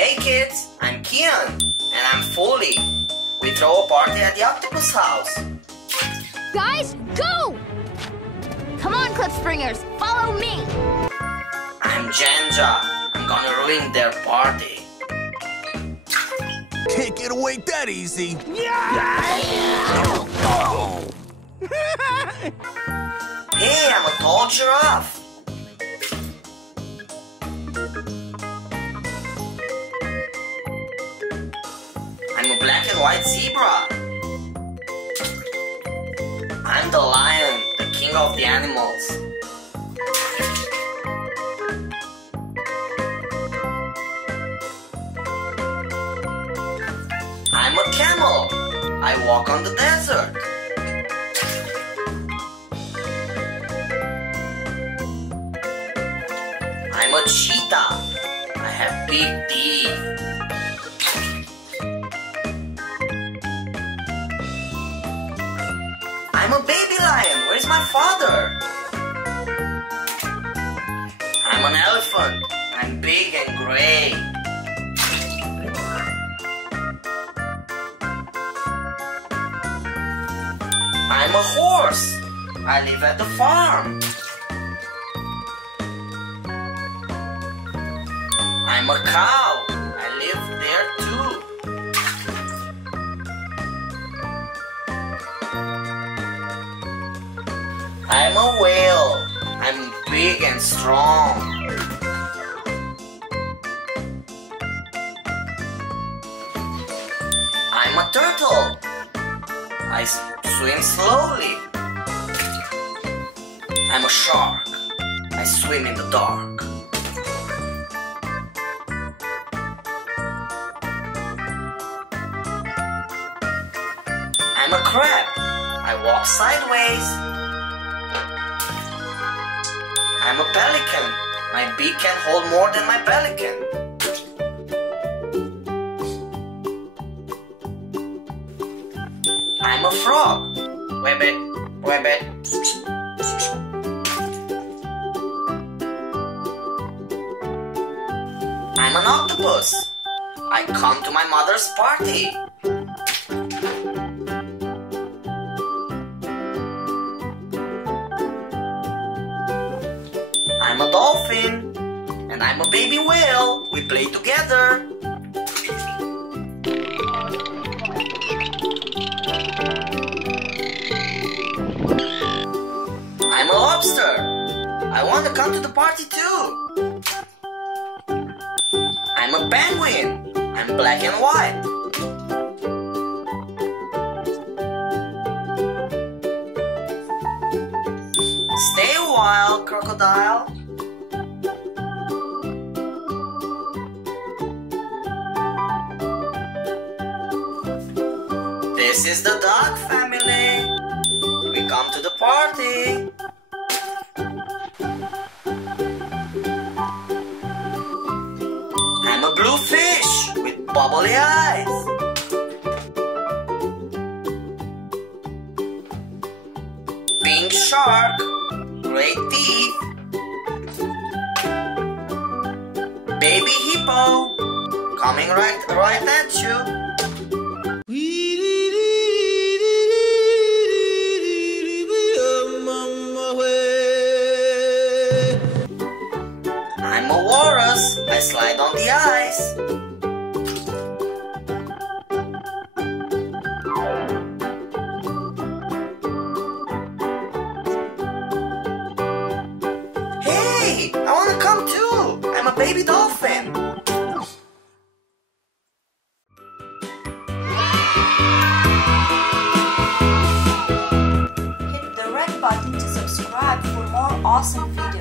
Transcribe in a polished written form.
Hey kids, I'm Kian. And I'm Foley. We throw a party at the octopus house. Guys, go! Come on, Clipspringers, follow me! I'm Janja. I'm gonna ruin their party. Can't get away that easy. Hey, I'm a tall giraffe. I'm a black and white zebra. I'm the lion, the king of the animals. I'm a camel. I walk on the desert. I'm a cheetah. I have big teeth. I'm a baby lion. Where's my father? I'm an elephant. I'm big and gray. I'm a horse. I live at the farm. I'm a cow. I live there too. I'm a whale. I'm big and strong. I'm a turtle. I swim slowly. I'm a shark. I swim in the dark. I'm a crab. I walk sideways. I'm a pelican. My beak can hold more than my pelican. I'm a frog. Wabbit, wabbit. I'm an octopus. I come to my mother's party. I'm a dolphin. And I'm a baby whale. We play together. I'm a lobster. I want to come to the party too. I'm a penguin. I'm black and white. Stay a while, crocodile. This is the dog family. We come to the party. I'm a blue fish with bubbly eyes. Pink shark, great teeth. Baby hippo, coming right at you. I'm a walrus. I slide on the ice. Hey, I want to come too. I'm a baby dolphin. Hit the red button to subscribe for more awesome videos.